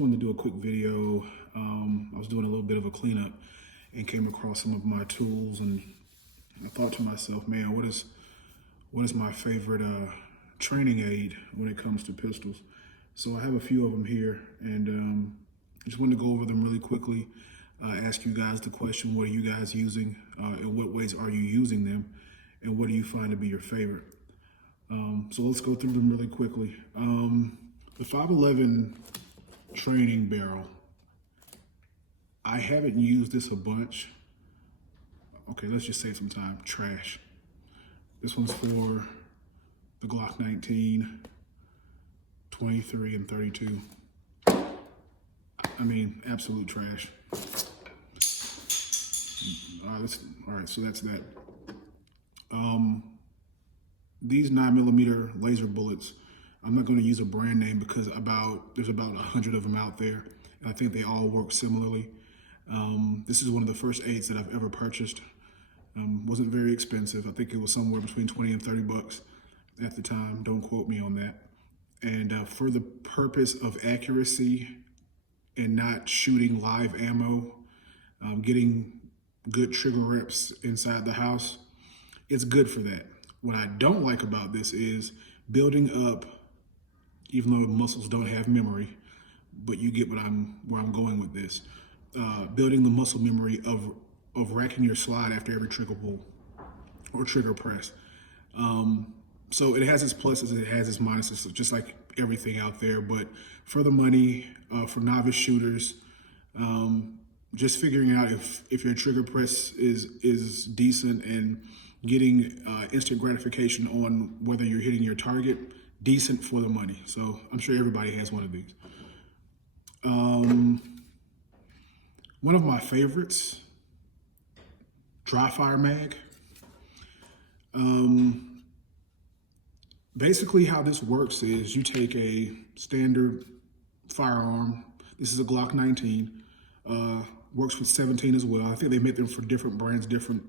wanted to do a quick video. I was doing a little bit of a cleanup and came across some of my tools, and I thought to myself, man, what is my favorite training aid when it comes to pistols? So I have a few of them here, and just wanted to go over them really quickly. Ask you guys the question, what are you guys using? In what ways are you using them? And what do you find to be your favorite? So let's go through them really quickly. The 511 training barrel. I haven't used this a bunch. Okay, let's just save some time. Trash. This one's for the Glock 19, 23, and 32. I mean, absolute trash. All right, so that's that. These 9mm laser bullets, I'm not going to use a brand name because there's about 100 of them out there, and I think they all work similarly. This is one of the first aids that I've ever purchased. Wasn't very expensive. I think it was somewhere between 20 and 30 bucks at the time. Don't quote me on that. And for the purpose of accuracy and not shooting live ammo, getting good trigger reps inside the house, it's good for that. What I don't like about this is building up, even though muscles don't have memory, but you get where I'm going with this. Building the muscle memory of racking your slide after every trigger pull or trigger press. So it has its pluses and it has its minuses, just like everything out there. But for the money, for novice shooters, just figuring out if your trigger press is decent and getting instant gratification on whether you're hitting your target, decent for the money. So I'm sure everybody has one of these. One of my favorites, DryFireMag. Basically how this works is you take a standard firearm. This is a Glock 19. Works with 17 as well. I think they make them for different brands, different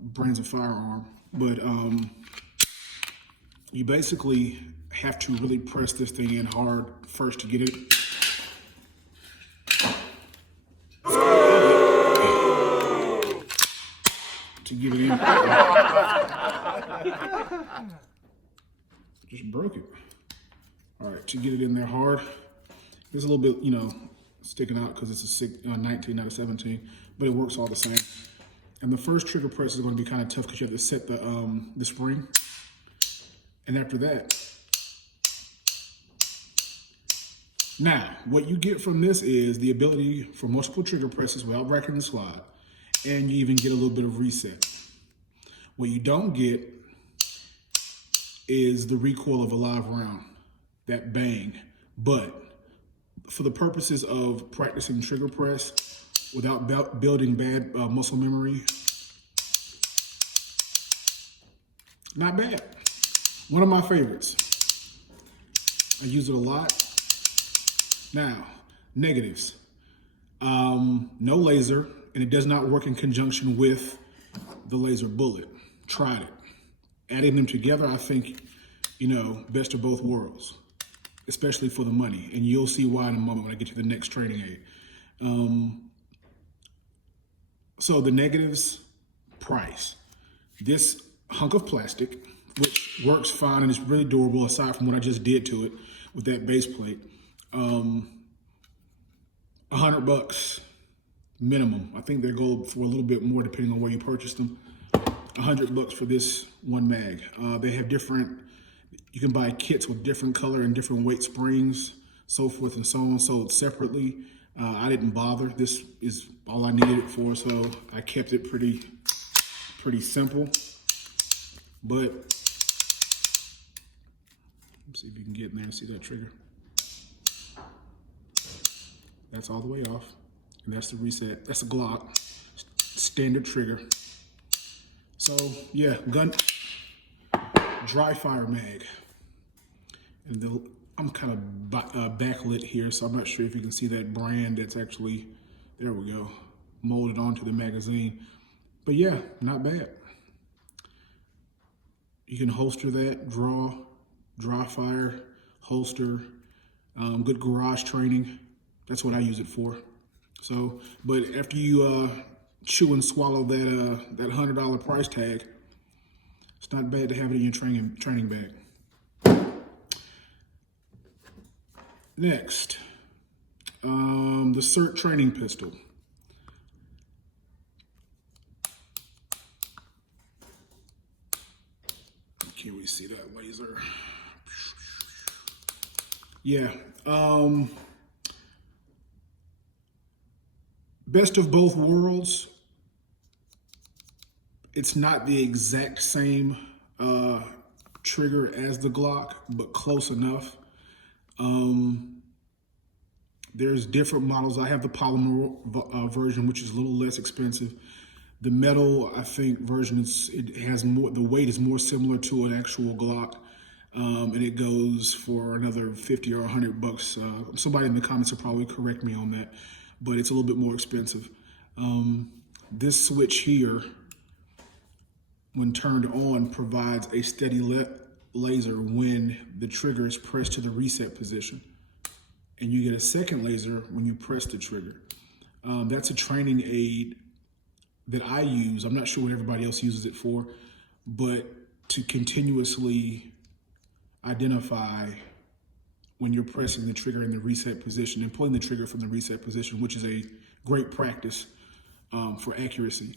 brands of firearm. But you basically have to really press this thing in hard first to get it. To get it in. Just broke it. All right, to get it in there hard. There's a little bit, sticking out because it's a 19, not a 17, but it works all the same. And the first trigger press is going to be kind of tough because you have to set the spring. And after that, now what you get from this is the ability for multiple trigger presses without racking the slide, and you even get a little bit of reset. What you don't get is the recoil of a live round, that bang. But for the purposes of practicing trigger press without building bad muscle memory, not bad. One of my favorites. I use it a lot. Now, negatives. No laser, and it does not work in conjunction with the laser bullet. Tried it. Adding them together, I think, best of both worlds, especially for the money. And you'll see why in a moment when I get to the next training aid. So the negatives, price. This hunk of plastic, which works fine and is really durable aside from what I just did to it with that base plate. $100 minimum. I think they go for a little bit more depending on where you purchase them. $100 for this one mag. They have different, you can buy kits with different color and different weight springs, so forth and so on, sold separately. I didn't bother. This is all I needed it for, so I kept it pretty simple. But let's see if you can get in there and see that trigger. That's all the way off, and that's the reset. That's a Glock standard trigger. So yeah, DryFireMag, and I'm kind of backlit here, so I'm not sure if you can see that brand. That's actually, there we go, molded onto the magazine. But yeah, not bad. You can holster that, dry fire, holster, good garage training. That's what I use it for. So, but after you chew and swallow that $100 price tag, it's not bad to have it in your training bag. Next, the CERT training pistol. Can we see that laser? Yeah. Best of both worlds. It's not the exact same trigger as the Glock, but close enough. There's different models. I have the polymer version, which is a little less expensive. The metal, I think, version it has more. The weight is more similar to an actual Glock, and it goes for another 50 or 100 bucks. Somebody in the comments will probably correct me on that, but it's a little bit more expensive. This switch here, when turned on, provides a steady laser when the trigger is pressed to the reset position. And you get a second laser when you press the trigger. That's a training aid that I use. I'm not sure what everybody else uses it for, but to continuously identify when you're pressing the trigger in the reset position and pulling the trigger from the reset position, which is a great practice for accuracy.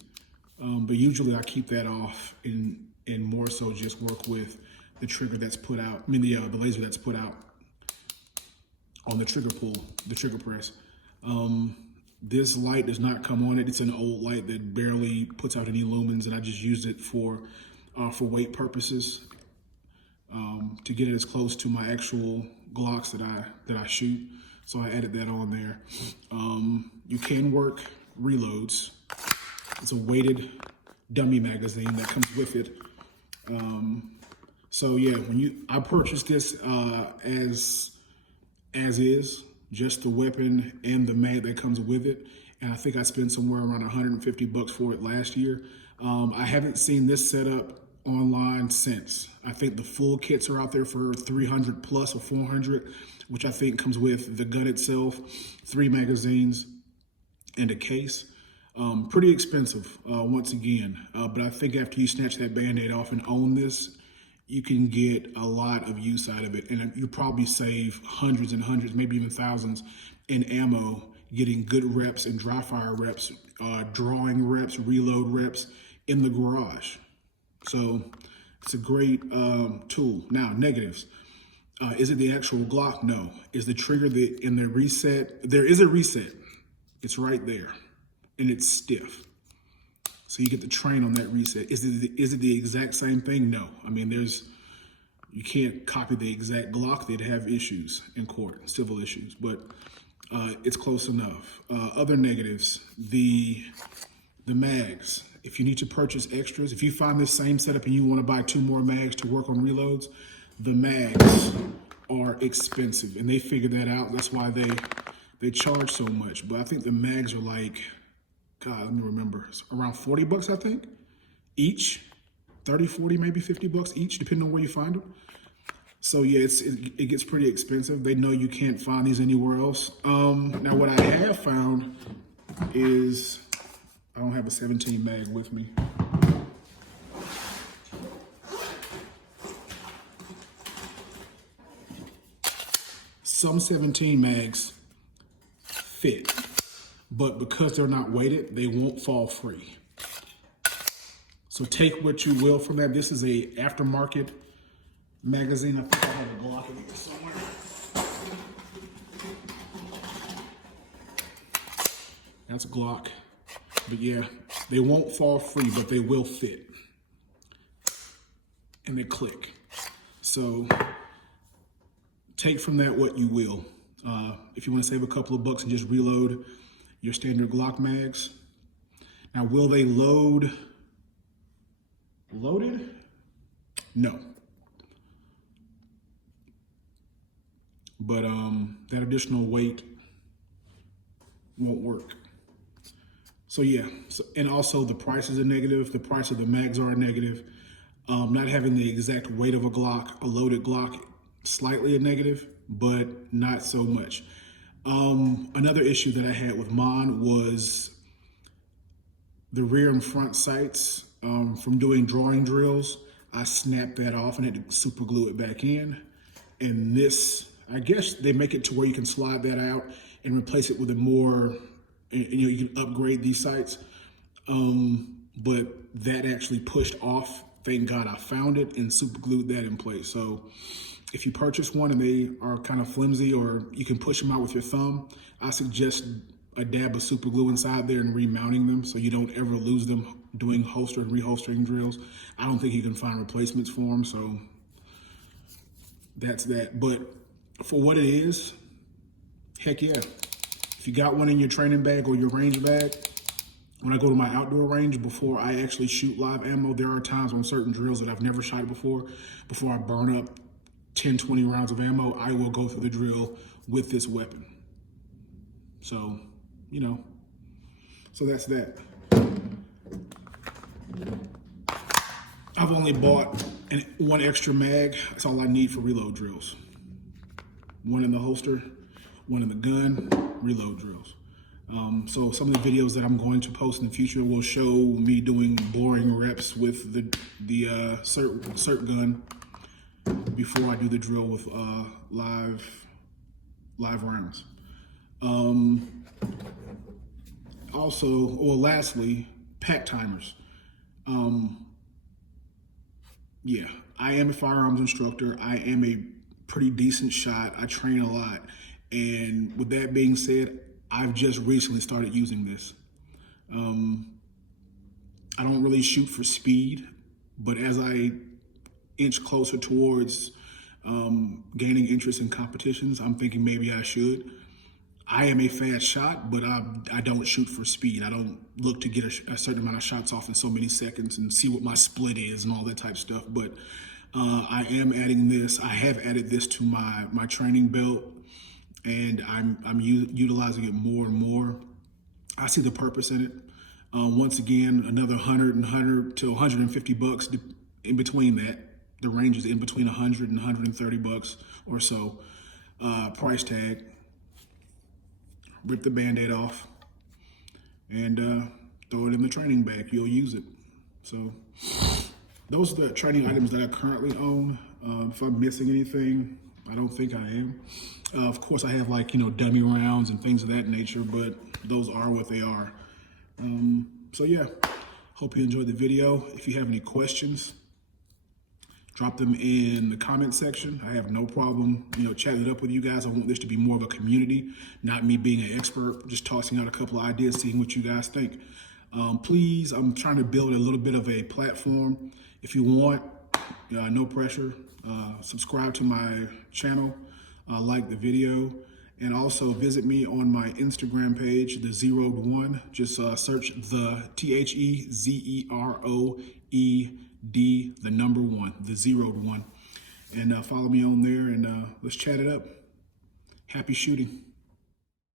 But usually I keep that off and more so just work with the trigger that's put out, the laser that's put out on the trigger pull, the trigger press. This light does not come on it. It's an old light that barely puts out any lumens, and I just used it for weight purposes, to get it as close to my actual Glocks that I shoot. So I added that on there. You can work reloads. It's a weighted dummy magazine that comes with it. So yeah, I purchased this as is, just the weapon and the mag that comes with it. And I think I spent somewhere around 150 bucks for it last year. I haven't seen this setup online since. I think the full kits are out there for 300 plus or 400, which I think comes with the gun itself, 3 magazines, and a case. Pretty expensive, once again. But I think after you snatch that Band-Aid off and own this, you can get a lot of use out of it. And you probably save hundreds and hundreds, maybe even thousands in ammo, getting good reps and dry fire reps, drawing reps, reload reps in the garage. So it's a great tool. Now, negatives. Is it the actual Glock? No. Is the trigger in the reset? There is a reset. It's right there. And it's stiff. So you get the train on that reset. Is it the exact same thing? No. I mean, you can't copy the exact Glock. They'd have issues in court, civil issues, but it's close enough. Other negatives, the mags. If you need to purchase extras, if you find this same setup and you want to buy 2 more mags to work on reloads, the mags are expensive, and they figure that out. That's why they charge so much. But I think the mags are like, God, let me remember, it's around 40 bucks, I think, each. 30, 40, maybe 50 bucks each, depending on where you find them. So yeah, it gets pretty expensive. They know you can't find these anywhere else. Now what I have found is, I don't have a 17 mag with me. Some 17 mags fit, but because they're not weighted, they won't fall free. So take what you will from that. This is a aftermarket magazine. I think I have a Glock in here somewhere. That's a Glock. But yeah, they won't fall free, but they will fit. And they click. So take from that what you will. If you want to save a couple of bucks and just reload your standard Glock mags. Now, will they loaded? No. But that additional weight won't work. So yeah, and also the price is a negative. The price of the mags are a negative. Not having the exact weight of a Glock, a loaded Glock, slightly a negative, but not so much. Another issue that I had with mine was the rear and front sights. From doing drawing drills, I snapped that off and had to super glue it back in. And this, I guess they make it to where you can slide that out and replace it with a more, you can upgrade these sights. But that actually pushed off. Thank God I found it and super glued that in place. So if you purchase one and they are kind of flimsy, or you can push them out with your thumb, I suggest a dab of super glue inside there and remounting them so you don't ever lose them doing holster and reholstering drills. I don't think you can find replacements for them, so that's that. But for what it is, heck yeah. If you got one in your training bag or your range bag, when I go to my outdoor range, before I actually shoot live ammo, there are times on certain drills that I've never shot before I burn up 10, 20 rounds of ammo, I will go through the drill with this weapon. So, you know, so that's that. I've only bought one extra mag. That's all I need for reload drills. One in the holster, one in the gun, reload drills. So some of the videos that I'm going to post in the future will show me doing boring reps with the CERT gun before I do the drill with live rounds. Lastly, Pact timers. Yeah, I am a firearms instructor. I am a pretty decent shot. I train a lot. And with that being said, I've just recently started using this. I don't really shoot for speed, but as I inch closer towards gaining interest in competitions, I'm thinking maybe I should. I am a fast shot, but I don't shoot for speed. I don't look to get a certain amount of shots off in so many seconds and see what my split is and all that type of stuff. But I am adding this. I have added this to my training belt, and I'm utilizing it more and more. I see the purpose in it. Once again, another 100 to 150 bucks in between that. The range is in between 100 and 130 bucks or so. Price tag. Rip the Band-Aid off and throw it in the training bag. You'll use it. So those are the training items that I currently own. If I'm missing anything, I don't think I am. Of course, I have dummy rounds and things of that nature, but those are what they are. So yeah, hope you enjoyed the video. If you have any questions, drop them in the comment section. I have no problem, chatting it up with you guys. I want this to be more of a community, not me being an expert, just tossing out a couple of ideas, seeing what you guys think. Please, I'm trying to build a little bit of a platform. If you want, no pressure, subscribe to my channel, like the video, and also visit me on my Instagram page, the Zeroed One. Just search the THEZEROED, the number one, the Zeroed One, and follow me on there, and let's chat it up. Happy shooting.